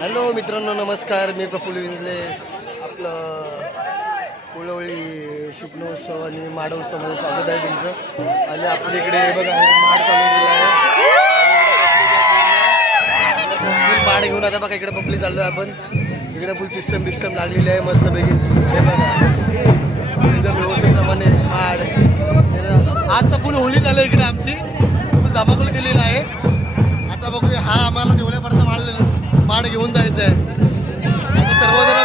Hello मित्रांनो, नमस्कार. मी प्रफुल्ल विंजले. आपलं कुळवळी शुभमहोत्सव आणि माडोत्सवमध्ये स्वागत आहे तुमचं. आणि आपण इकडे बघा माड चालू आहे. फुल माड घेऊन आता बघा इकडे पब्लिक चाललो आहे. आपण इकडे फुल सिस्टम लागलेली आहे मस्तपैकी. हे बघा एकदम व्यवस्थितप्रमाणे माड. आज तर फुल होळी झालं इकडे आमची. फुल धमाकूल केलेला आहे. आता बघूया हा आम्हाला देवल्यापर्यंत माड घेऊन जायचं आहे. आता सर्वजण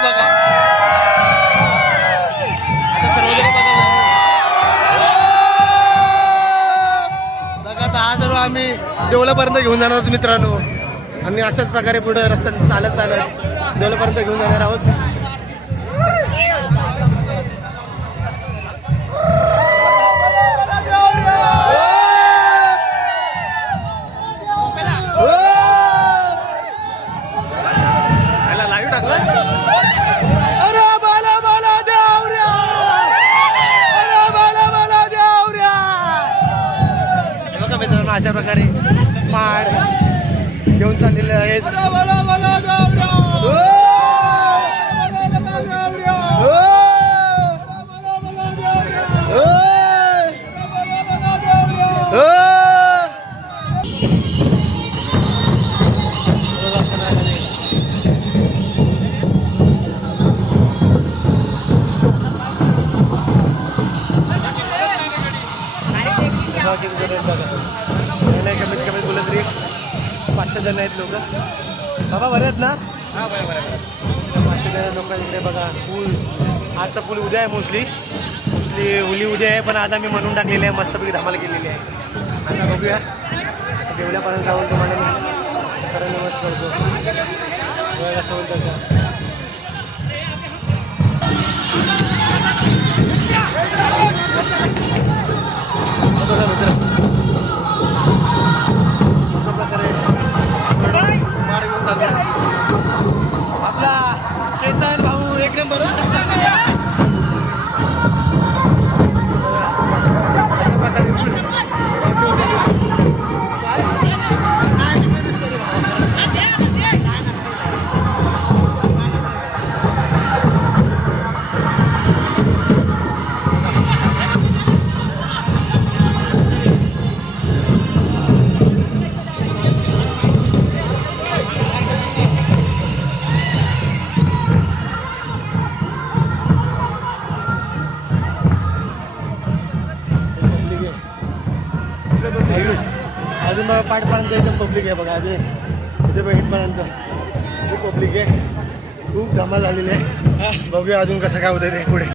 बघा आता हा सर्व आम्ही देवल्यापर्यंत घेऊन जाणार आहोत मित्रांनो. आणि अशाच प्रकारे पुढे रस्त्यात चालत देवल्यापर्यंत घेऊन जाणार आहोत. अशा प्रकारे माड घेऊन चाललेले आहेत. कमीत कमी बोलत तरी 500 जण आहेत लोक. बाबा बरे आहेत ना? 500 जण लोक इकडे बघा. पूल आजचा पूल उद्या आहे. मोस्टली होली उद्या आहे, पण आज आम्ही म्हणून टाकलेली आहे. मस्तपैकी धमाल केलेली आहे. आता बघूया देवल्यापर्यंत जाऊन तुम्हाला मी खरं नमस्कार करतो. असं बोलतो आपला केतन भाऊ एक नंबर. अजून बघा पाठपर्यंत एकदम पब्लिक आहे. बघा अजून इथे इथपर्यंत खूप पब्लिक आहे. खूप धमाल झालेली आहे. बघूया अजून कसं काय होतं ते पुढे.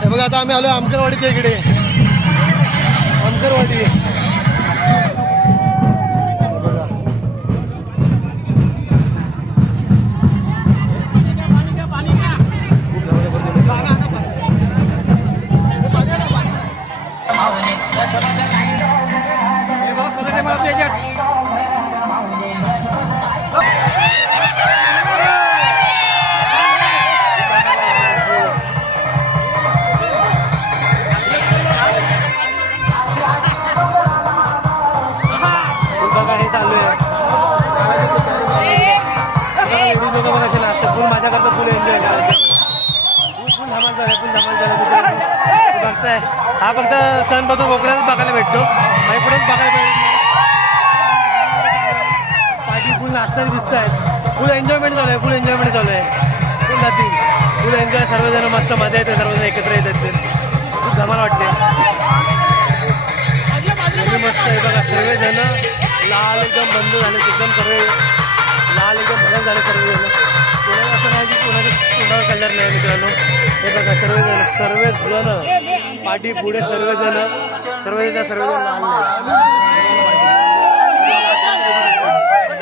हे बघा आता आम्ही आलो आमकरवाडीच्या इकडे. आमकरवाडी माझ्याकरता फुल एन्जॉय करायचं. फुल धमाल झालं. बघताय हा फक्त सण बघतो कोकणातच बघायला भेटतो. आणि पुढेच बघायला भेटतो. पार्टी फुल नाचताना दिसत आहेत. फुल एन्जॉयमेंट चालू आहे. फुल एन्जॉय. सर्वजण मस्त मजा येते. सर्वजण एकत्र येतात. ते खूप धमाल वाटते. मस्त आहे बघा. सर्वजण लाल एकदम बंद झाले. एकदम सर्व लाल एकदम भडक झाले सर्वजण. कोणाला असं नाही की कोणाच्या तोंडावर कलर नाही मित्रांनो. हे बघा सर्वजण पाठी पुढे सर्वजण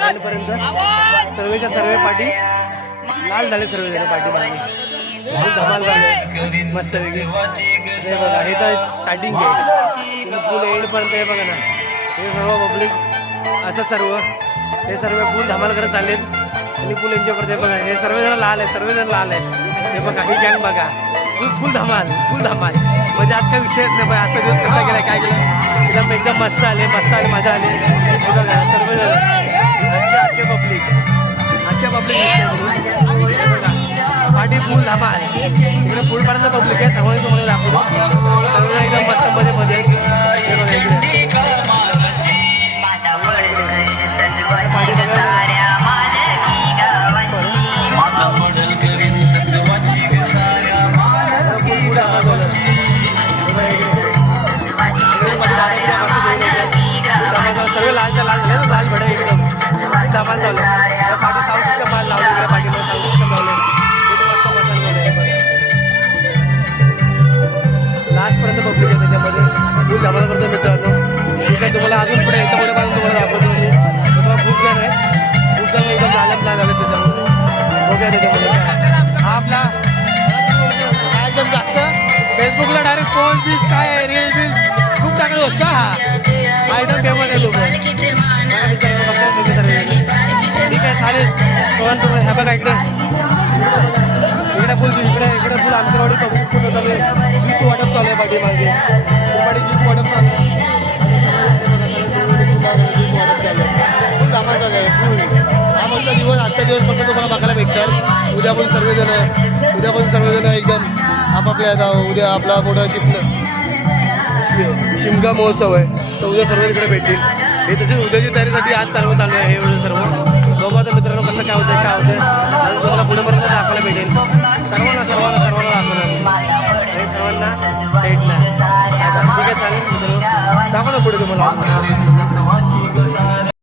लाल पर्यंत सर्व पाठी लाल झाले. सर्वजण पाठी मागे खूप धमाल झाले मस्त वेगळी. हे बघा हे तर स्टार्टिंग आहे. फुल एंडपर्यंत हे बघा ना. हे सर्व पब्लिक असं हे सर्व फुल धमाल करत चाललेत. आणि फुल एन्जॉय करते बघा. हे सर्वजण लाल आहे. हे बघा ही गँग बघा. फुल धमाल म्हणजे आज काय विषयच नाही. आजचा दिवस कसा गेला काय गेलं एकदम मस्त आले मजा आली. सर्व आजचे पब्लिक पाठी फुल धमाल इकडे फुलपर्यंत पब्लिक आहे. सर्वांनी तुम्हाला दाखवतो सर्व एकदम मस्त मध्ये सर्व लाल भडे एकदम धमाल चालू पाठी साऊंड सिस्टम माल लावले पाठी साऊंड सिस्टम लावले लास्टपर्यंत पब्लिक आहे त्याच्यामध्ये फुल धमाल करतो मित्रांनो. ठीक आहे तुम्हाला अजून पुढे याच्यामध्ये पण तुम्हाला दाखवतो तुम्हाला खूप जण एकदम लालम झाले त्याच्यामध्ये बघूया त्याच्यामध्ये. हा आपला एकदम जास्त फेसबुकला डायरेक्ट पोस्ट बीच काय रील बीच खूप टाकत असतो. हा एकदम फेमस आहे लोक. ठीक आहे चालेल तुम्हाला ह्या बघा इकडे इकडे फुल आंतरवाडी पब्लिक पूर्ण चालू आहे. ज्यूस वाटप चालू आहे पाठीमागे ज्यूस वाटप चालू आहे. फुल धमाल चालू आहे फुल. हा फक्त दिवस आजचा दिवस फक्त तुम्हाला बघायला भेटतात. उद्या पण सर्वजण एकदम आपापल्या आता उद्या आपला मोठा शिमगा महोत्सव आहे तर उद्या सर्व इकडे भेटतील. हे तसेच उद्याची तयारीसाठी आज चालू आहे हे उद्या सर्व बघा तर मित्रांनो कसं काय होतं आणि तुम्हाला पुढेपर्यंत दाखवायला भेटेल. सर्वांना दाखवणार सर्वांना भेटणार. ठीक आहे चालेल दाखवा ना पुढे तुम्हाला.